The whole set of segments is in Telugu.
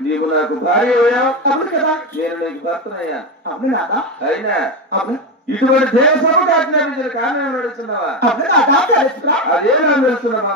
నీకు నాకు భార్య అవును కదా, నేను నీకు భర్తనయ్యా అవును నాదా. అయినా ఇటువంటి దేశం దాటిన కానీ నడుస్తున్నావా? అదేం నడుస్తున్నావా?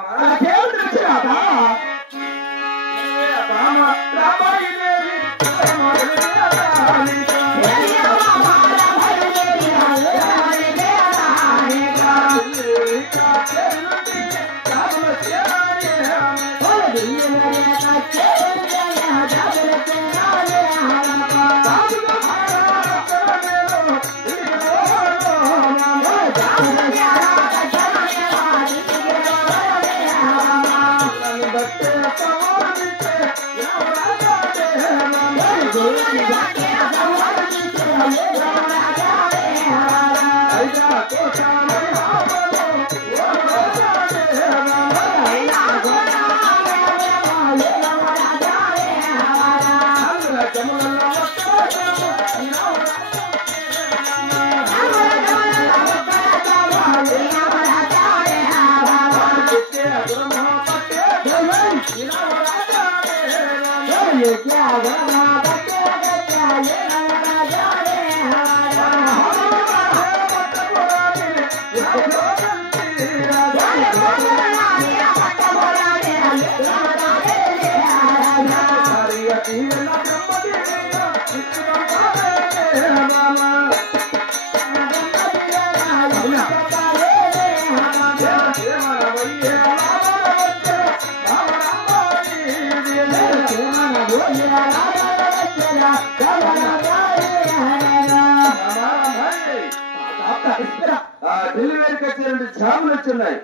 డెలివరీకి వచ్చే జాబులు వచ్చున్నాయి.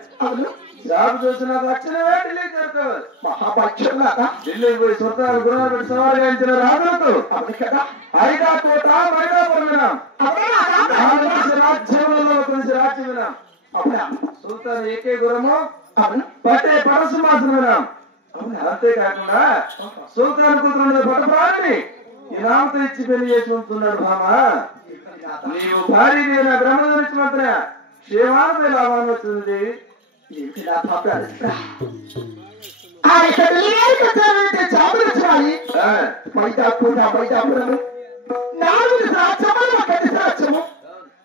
జాబ్ చూసిన లక్షణమే ఢిల్లీకి చేరుకోవాలి. మహాపక్షం ఢిల్లీకి పోయి స్వతహాలు గుణాలు పెట్టి సవాలు గాయించిన రాజులకు ఐదా కోట మైదాపురం వినాం. రాజ్యంలో కలిసి రాజ్యం వినాం. సుల్తాన్ ఏకే గురము పట్టే పరశుమాసం వినాం. అంతేకాకుండా సుల్తాన్ కూతురు పట్టప్రాణిని ఈ రామతో ఇచ్చి పెళ్లి చేసి ఉంటున్నాడు. బామా నీవు భారీ నా బ్రహ్మధరించి మాత్రం క్షేమాన్ని లాభాన్ని వచ్చింది.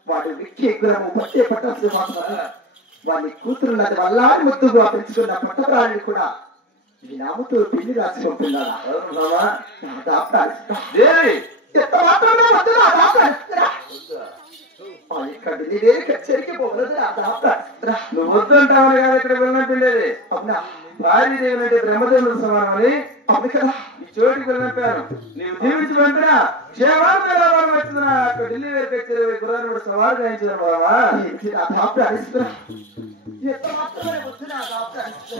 వాడి విఖ్యగ్రహము పట్టే పట్టాల్సి వాడి కూతురున్నది వల్ల ముద్దుగా పెంచుకున్న పట్టప్రాణిని కూడా ఈ నామతో పెళ్లి రాసి ఉంటున్నాడా? ఎంత మాత్రమే వద్దు కచేరికి పోగలదు. నువ్వు వద్దంటావు కాదు ఇక్కడ వెళ్ళినట్టుండేది. అవునా? భారీ దేవి అంటే బ్రహ్మదేవుడు సమానమని అవును కదా. ఈ చోటికి వెళ్ళినప్పాను. నీవు దీవించి వెంటనే క్షేమాన్ని లాభాన్ని వచ్చిందా అక్కడ ఢిల్లీ వేరు కచ్చేరి గురాన్ని సవాలు గాయించాను. బాబా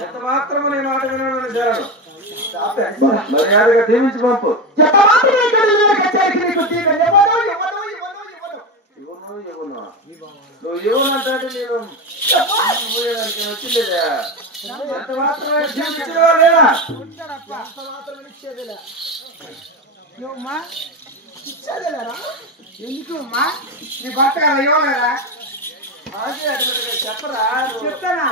ఎంత మాత్రము నీ మాట వినడం చాలు. మర్యాదగా దీవించి పంపు. నువ్వు ఏమనంటే నేను వచ్చిందేదా ఎంత మాత్రమే దీవించడం లేదా? ఎందుకు అమ్మా నీ భర్త కదా ఇవ్వలేదా? చెప్పరా చెప్తానా?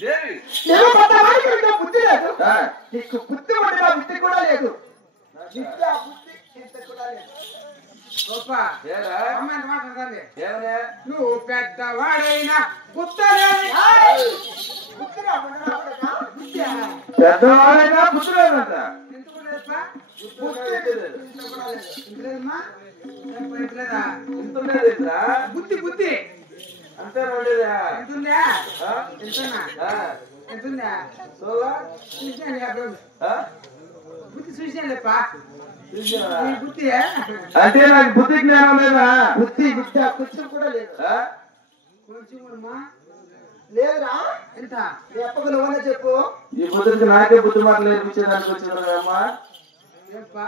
దేవి నేను కొంతవాడికి ఇంకా బుద్ధి లేదు నీకు బుద్ధి ఉండినా బుద్ధి కూడా లేదు విద్య బుద్ధి ఇంత కూడా లేదు నువ్వు పెద్దవాడైనా పెద్దవాడైనా పుత్రులేదంట బుద్ధి బుద్ధి అంతే ఉండేదా ఎంతుందా ఎంతుందా బుద్ధి చూసానులేపా బుద్ధి అంటే నాకు బుద్ధి జ్ఞానం లేదా బుద్ధి విద్య కొంచెం కూడా లేదు కొంచెం లేదురా ఎంత చెప్పకు నువ్వనే చెప్పు ఈ బుద్ధికి నాకే బుద్ధి మాటలు నేర్పించేదానికి వచ్చిందా అమ్మా చెప్పా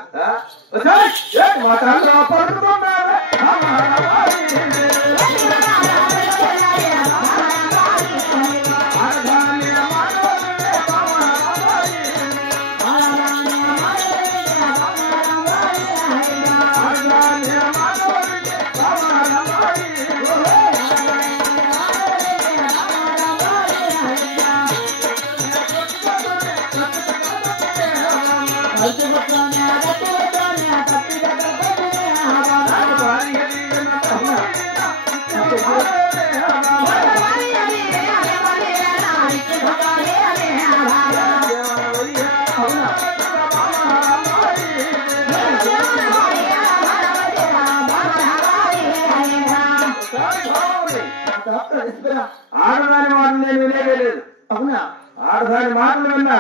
ఆడదాని మాటలు నేను వినేలేదు అవునా ఆడదాని మాటలు విన్నా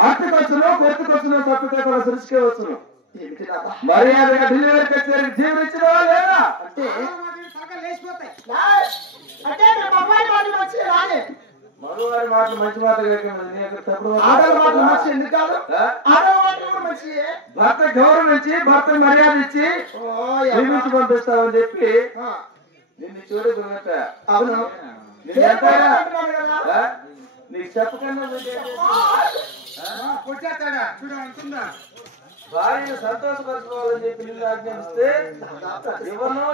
ఆర్టికొచ్చును కొట్టుకొచ్చును తప్పితే సృష్టికే వచ్చును మర్యాదగా డెలివరీ కచేరికి జీవనిచ్చినవా లేదా అంటే లేచిపోతాయి అంటే మగవాడి మాటలు వచ్చి రాలే మగవారి మాటలు మంచి మాట ఆడవాళ్ళ మాటలు మంచి ఎందుకు కాదు ఆడవాళ్ళ మాటలు కూడా మంచియే భర్త గౌరవించి భర్త మర్యాద ఇచ్చి జీవించి పంపిస్తామని చెప్పి నిన్ను చూడగలట అవును నీకు చెప్పకుండా కొట్టేస్తాడా చూడ అంటుందా భార్యను సంతోషపరచుకోవాలని చెప్పి నిన్ను ఆజ్ఞాపిస్తే ఎవరినో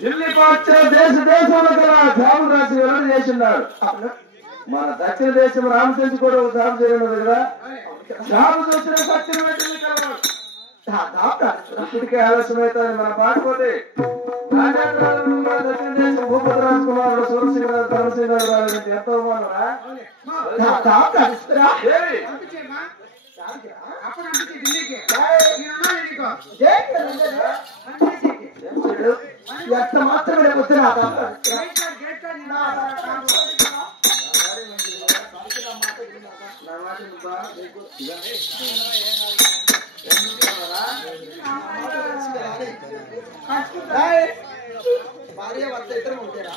ఢిల్లీ వచ్చే దేశంలో గల జాబు రాసి వెల్లడి చేసిన్నాడు మన దక్షిణ దేశం రామచంద్ర కూడా ఒక జాబు చేయడం దగ్గర జాబు చూసిన సత్యం ఇప్పటికే ఆలస్యం అవుతుంది మన పాటుపోతే దక్షిణ దేశం భూపతి రాజకుమారుడు సూరసింహరాజు ధర్మసింహరాజు రాజు ఎంతో బాగున్నారా అప్పుడు అనిపించి ఢిల్లీకి ఎంత మాత్రమే వద్దు భార్య భర్త ఇద్దరు ఉంటారా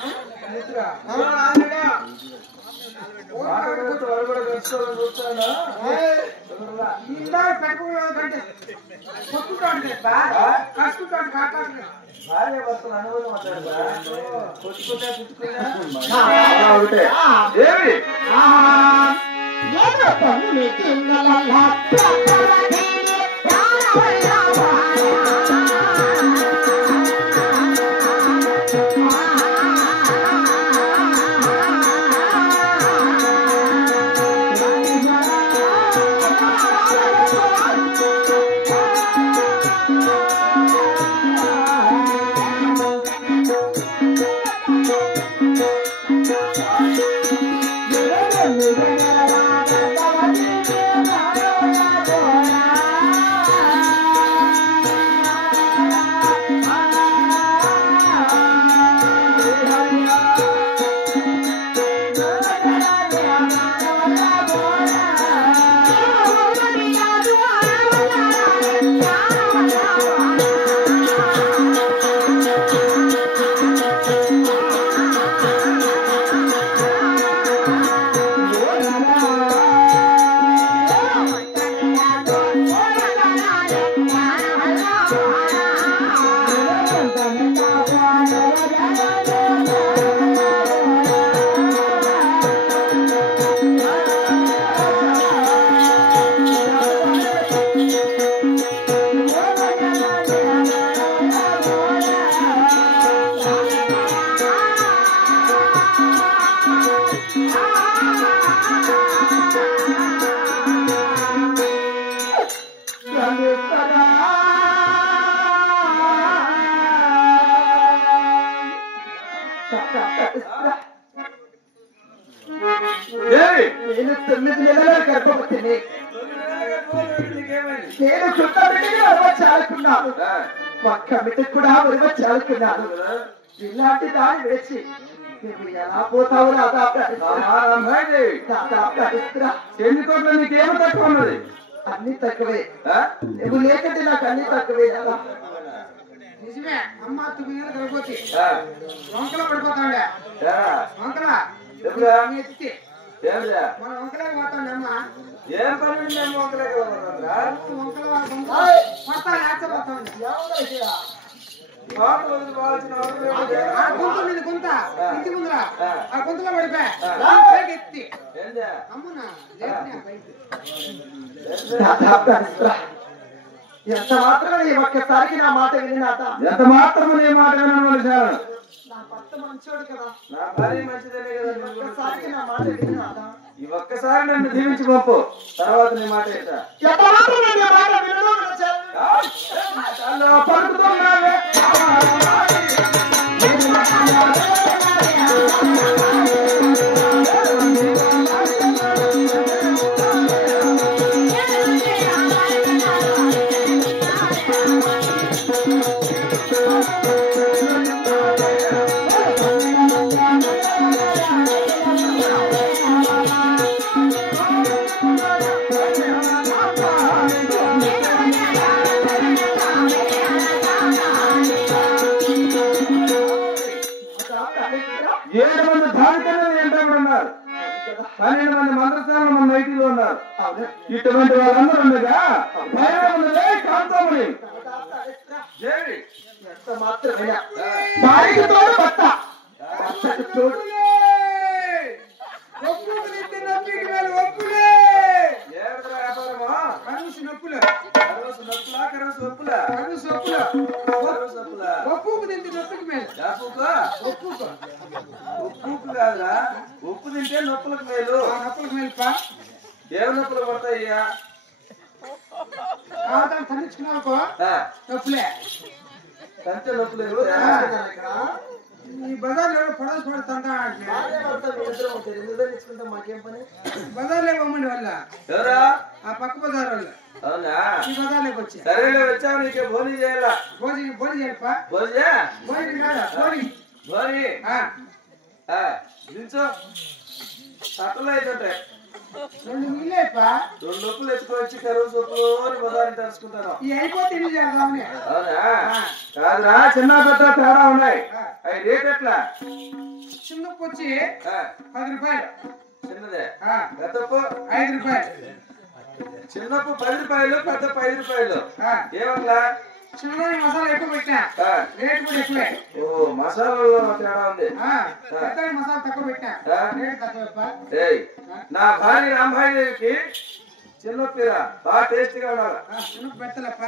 భార్య భర్తలు అనుభవం కొట్టుకుంటే Yeah. నేను చుట్ట బిడ్డగా ఉరవచ్చాలనుకున్నాను. ఒక్క బిడ్డకు కూడా ఉరవచ్చాలనుకున్నాను. ఇలాంటి దాన్ని వేసి నువ్వు ఎలా పోతావు రాదా? ఎన్ని కోట్లు నీకేమో తక్కువ ఉన్నది? అన్ని తక్కువే. నువ్వు లేకంటే నాకు అన్ని తక్కువే కదా. నిజమే అమ్మ 9 నెలలు గర్భవతి వంకల పడిపోతాండే వంకల ఎత్తి మన వంకలే పోతాండే అమ్మ. ఏం పని వంకలే వంకల పడతా లేకపోతాండే ఆ గొంతు మీద గుంత ఇంటి ముందర ఆ గొంతులో పడిపోయా ఎత్తి అమ్మునా ఎంత మాత్రం నీ ఒక్కసారికి నా మాట విన్నాత. ఎంత మాత్రం నీ మాట విన్నాను. నా భర్త మంచోడు కదా, నా భార్య మంచిదే కదా. ఒక్కసారికి నా మాట విన్నాత. ఈ ఒక్కసారి నన్ను దీవించి పంపు, తర్వాత నీ మాట ఏంట. ఎంత మాత్రం నీ మాట వినను పలుకుతున్నావే ఉన్నారు, 12 మంది మంత్రస్థానం మన నైటీలో ఉన్నారు. ఇటువంటి వాళ్ళందరూ ఉండగా కాంతమని ఉప్పు తింటే నొప్పులకు మేలు. నొప్పులకు మేలుపా. ఏం నొప్పులు పడతాయ్యా? తగ్గించుకున్నాకో నొప్పులే తంటే నొప్పులు. ఈ బజార్లో పొడవు పడుతుంటా బజార్లో ఇవ్వమండి వాళ్ళ ఎవరా? ఆ పక్క బజార్ వాళ్ళ. అవునా? ఈ బజార్లోకి వచ్చి సరేలే వచ్చావు, నీకే భోజనం చేయాలా? భోజనం చేయప్పా. భోజనం కాదా భోజనం దించు. అట్లా అయితే 2 నీళ్ళేప్పా. 2 నొప్పులు ఎత్తుకొచ్చి కరువు సొప్పులు బజార్ని తలుచుకుంటాను. ఈ అయిపోతే ఇల్లు చేద్దామని. అవునా? కాదురా, చిన్న పెద్ద తేడా ఉన్నాయి. అవి రేట్ ఎట్లా? చిన్నప్పు వచ్చి 10 రూపాయలు. చిన్నదే. పెద్దప్పు 5 రూపాయలు. చిన్నప్పు 10 రూపాయలు, పెద్ద 5 రూపాయలు. ఏమట్లా? చిన్నదాని మసాలా ఎక్కువ పెట్టా, రేట్ కూడా ఎక్కువే. ఓ, మసాలాలో తేడా ఉంది. పెద్దదాని మసాలా తక్కువ పెట్టా, రేట్ తక్కువ. నా భార్య రాంభాయికి చిన్నప్పిరా బాగా టేస్టీగా ఉండాలి. చిన్నప్పు పెడతలేప్ప.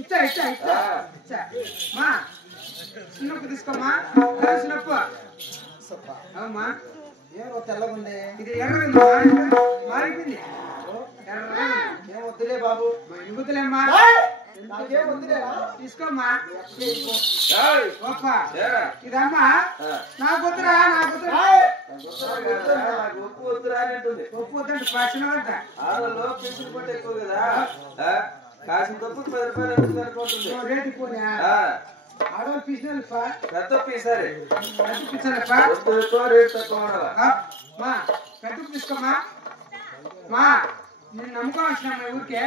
ఇచ్చా ఇచ్చా ఇచ్చా ఇచ్చా మా చిన్నప్పు తీసుకోమ్మా. చిన్నప్పు అమ్మా. ఏమో తెల్లగుంది, ఇది ఎర్రగా మారిపోయింది. ఎర్రగా ఏం వద్దులే బాబు. ఇవ్వతులేమ్మా, నాకేం వద్దులేరా, తీసుకోమ్మా. ఇదమ్మా నాకు వద్దురా, నాకు వద్దురా. ఉప్పు వద్దురా అని అంటుంది. ఉప్పు వద్దండి చిన్నదంట. ఆడలో పెన్సిల్ పట్టు ఎక్కువ కదా, కాసిన తప్పు 10 రూపాయలు ఎందుకు అనుకుంటుంది. రేట్ ఎక్కువనా? ఆడవాళ్ళు పీసినారు పెద్ద పీసారి పెద్ద ఎక్కువ రేట్ తక్కువ ఉండాలా. మా పెద్ద తీసుకోమ్మా. మా నేను నమ్మకం వచ్చినా మా ఊరికే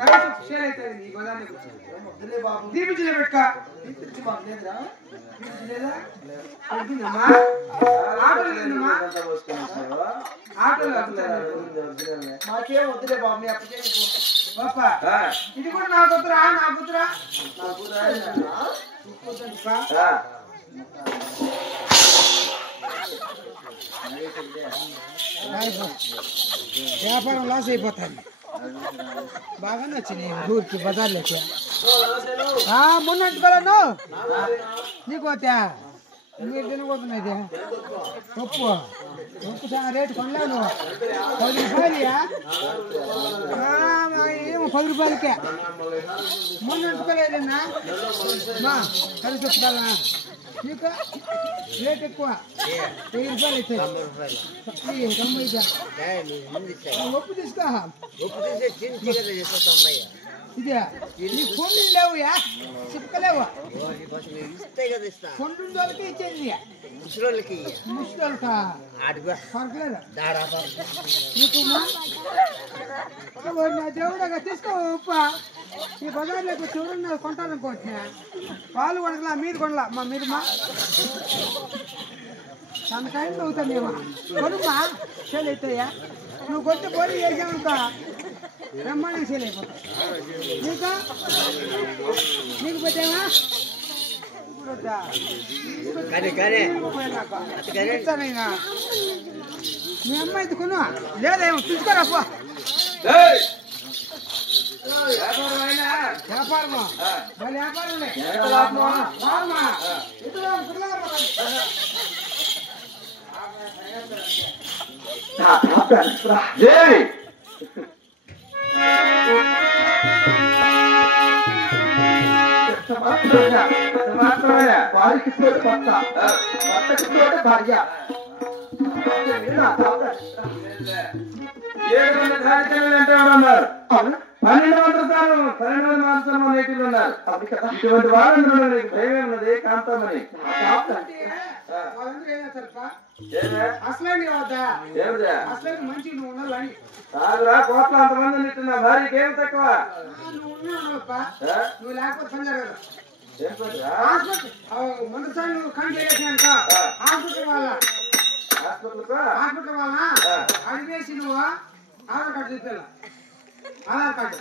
కరెక్ట్ షేర్ అవుతుంది. నీ గోదాన్ని వద్దులే బాబు. దీపించలే పెట్టుకో. లేదురా, లేదా అడిగిందమ్మా. ఆటోలో లేదమ్మా, ఆటోలో నాకేం వద్దులే బాబు. మీ అప్పకే బాపా ఇది కూడా నాకు వద్దురా, నాకు వద్దురా. వ్యాపారం లాస్ అయిపోతాను. బాగానే వచ్చినాయి ఊరికి బజార్లోకి. మొన్న అంటుకోలేను నీకు పోతా మీరు తినబోతున్నది ఉప్పు ఉప్పు చాలా రేటు కొనలేను 10 రూపాయలు ఏమో 10 రూపాయలకే మొన్న రూపాయలేదన్నా మా కలిసి చెప్తారా నీకు రేట్ ఎక్కువ 1000 రూపాయలు అవుతాయి ఉప్పు తీసుకో ఇదే నీ ఫోన్లు లేవుయా చిప్పలేవు ఫోన్లు వాళ్ళకి ఇచ్చేది ముసలోళ్ళకి పర్లేదు నీకు నా దేవుడగా తీసుకో ఉప్ప ఈ బజార్లోకి చూడండి కొంటారనుకోవచ్చునా పాలు కొనకలా మీరు కొనలా మా మీరు మా తన టైంలో అవుతాం మేము కొనుమ్మా సేల్ అవుతాయా నువ్వు కొట్టి పోనీ చేసామనుకో బ్రహ్మాండం సేల్ అయిపోతావు నీకు పెట్టావా మీ అమ్మాయి కొను లేదేమో తీసుకోరాపో వ్యాపారమా మళ్ళీ వ్యాపారమే వారికి తోడు కొత్త కొత్తకి తోడు భార్య 700 కార్యక్రమాలు అంటే ఉన్నారు 1200 సార్లు 1200 మాత్రం నేటిలు ఉన్నారు ఇటువంటి వాళ్ళందరూ నీకు భయం ఉన్నది కాంతమని అసలు ఏమిటా మంచి నువ్వు ఉండాలని కాదురా కోట్ల అంతమంది నిట్టిన భార్యకి ఏం తక్కువ నువ్వు లేకపోతే పని జరగదు ఏమిటా మొదటిసారి నువ్వు కంటి వేసాక హాస్పిటల్ వాళ్ళ అది వేసి నువ్వు ఆధార్ కార్డు చూపాను ఆధార్ కార్డు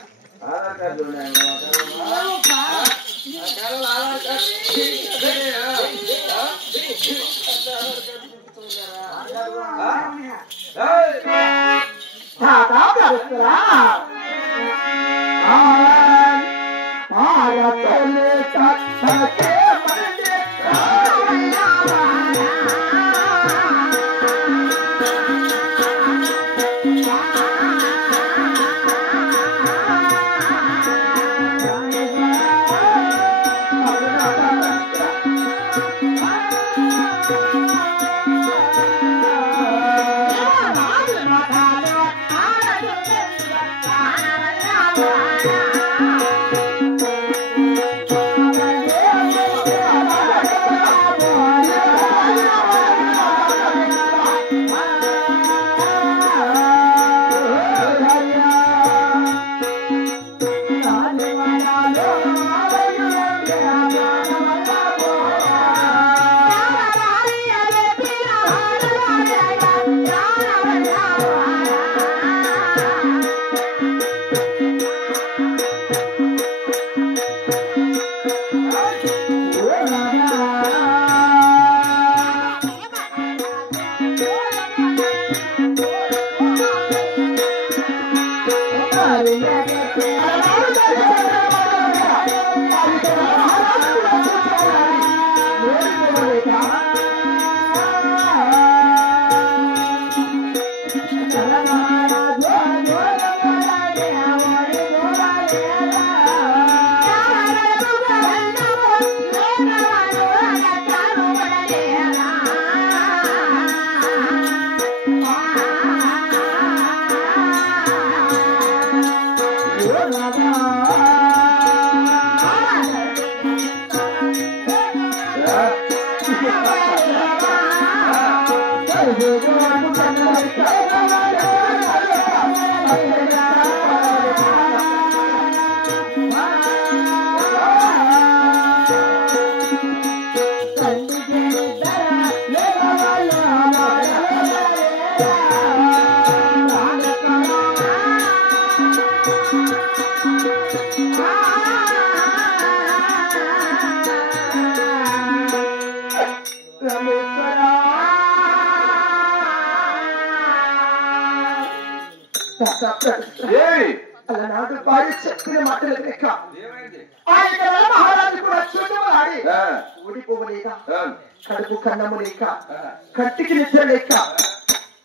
భార్య చెప్పిన మాటలు లెక్క ఏమైంది ఆయన మహారాజు కూడా చూడమని ఆ, ఊడిపోవలేక ఆ, కడుపు కన్నము లేక ఆ. కంటికి నిద్ర లేక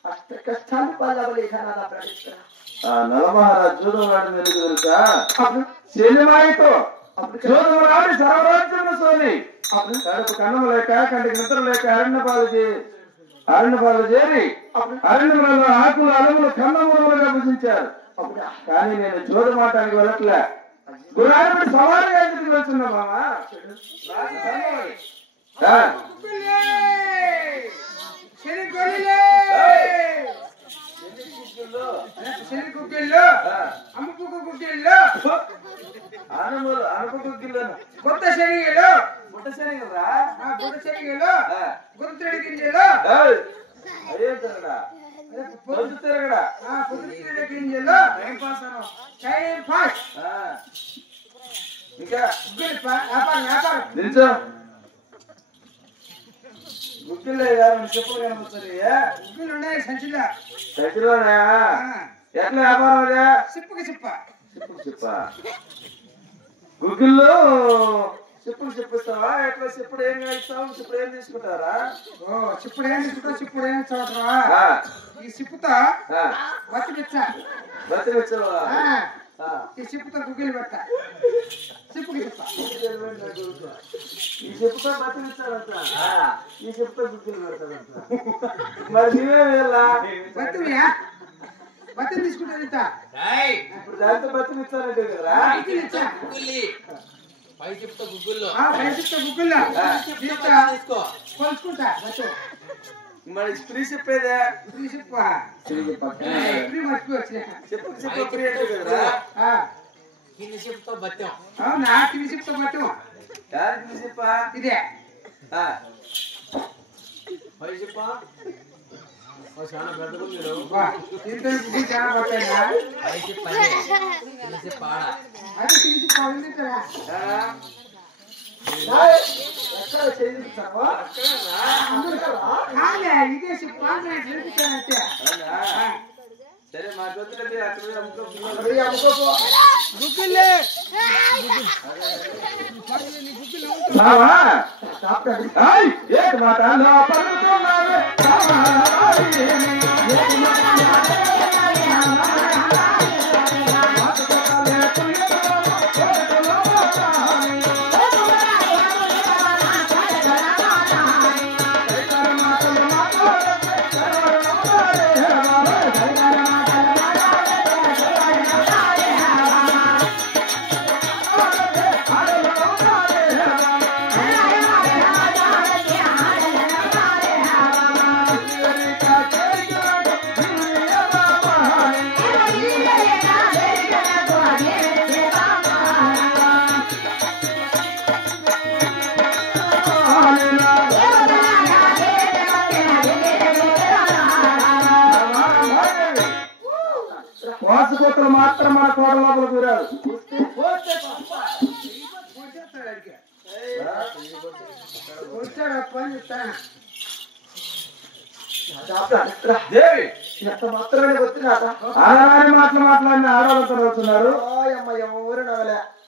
అష్ట కష్టాలు పాలవలేక నాదా ప్రాణేశ్వర ఆ నలమహారాజు జూదవాడిని ఎందుకు తెలుసా అవును శనివాయితో అవును జూదవాడి సర్వరాజ్యము సోని అవును కడుపు కన్నము లేక కంటికి నిద్ర లేక అరణ్యపాలు చేరి అవును అరణ్యములలో ఆకులు అలములు కన్నములుగా భుజించారు అవునా కానీ నేను జూదమాటానికి వెళ్ళట్లే గురాడు సవారి ఎందుకు వెళ్తున్నా మామా శని గొల్లిలే శని కుక్కిళ్ళు అమ్ముకు కుక్కిళ్ళు కొత్త శనిగలు ముట్ట శనిగరా బుట్ట శనిగలు గుర్తుడి గింజలు అదే తిరగడా పొద్దు తిరగడా పొద్దుతిరగడ గింజలు టైం పాస్ ఇంకా వ్యాపారం వ్యాపారం నిల్చో గుగ్గిలే చెప్పులు కనిపిస్తుంది గుగ్గులు ఉన్నాయి సంచిలో సచిలోనా ఎట్లా వ్యాపారం అదే సిప్పుకి సిప్ప చెప్పులు చెప్ప గుగ్గిల్లో చెప్పులు చెప్పిస్తావా ఎట్లా చెప్పుడు ఏం ఇస్తావు చెప్పుడు ఏం తీసుకుంటారా ఓ చిప్పుడు ఏం తీసుకుంటా చిప్పుడు ఏం చూడరా ఈ సిప్పుతో బతి పిచ్చ బతికిచ్చావా ఈ సిప్పుతో గుగ్గిలు పెట్ట సిప్పుకి సిప్ప ఈ చెప్పుతో బతికిచ్చాడంట ఈ చెప్పుతో గుగ్గిలు పెడతాడంట మరి నీవే వెళ్ళా బతివియా బతి తీసుకుంటా ఇంత ఇప్పుడు దాంతో బతికిచ్చారంటే కదా గుగ్గిలు ఇచ్చా పై చెప్తా గుగ్గుల్లో బయట గుగ్గుల్లో తీసుకో కొలుచుకుంటా బతు మరి స్త్రీ చెప్పేదే ఇది సిప్ప తిరిగి పక్కన ఇప్పుడు మర్చిపోవచ్చు చెప్పు చెప్పు ఫ్రీ అంటే కదరా కింది చెప్తా బత్యం అవునా ఇది సిప్తో బతు యారికి చెప్ప ఇదే పై చెప్పా చాలా పెద్దగా ఉంది వా ఇంత గుగ్గిలు చాలా పట్టాయినా పై చెప్పే కింది చెప్ప ఆడ అది తీసి పడింది కదా ఎక్కడ చేయించావా కాలే ఇదే సిప్ప నేర్పించానంటే సరే మా గొంతులది అక్కడ అమ్ముకో గుగ్గిలే బావా డాక్టర్ ఏక మాటలో పలుకుతున్నావే మోసపోతలు మాత్రం మన కోడ లోపల కూరారు దేవి ఎంత మాత్రమే వచ్చినాదా ఆడవారి మాటలు మాట్లాడిన ఆడవాళ్ళతో వస్తున్నారు అమ్మ ఎవరు నవలే